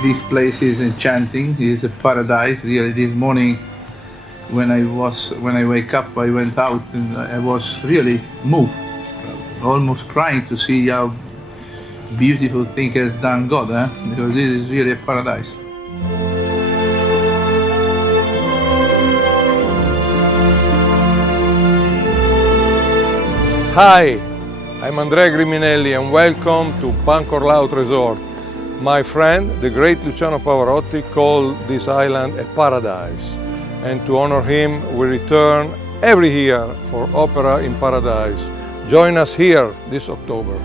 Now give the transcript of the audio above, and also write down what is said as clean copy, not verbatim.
This place is enchanting. It's a paradise. Really, this morning when I wake up, I went out and I was really moved, almost crying to see how beautiful thing has done God, because this is really a paradise. Hi, I'm Andrea Griminelli and welcome to Pancor Laut Resort. My friend, the great Luciano Pavarotti, called this island a paradise. And to honor him, we return every year for Opera in Paradise. Join us here this October.